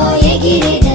Oye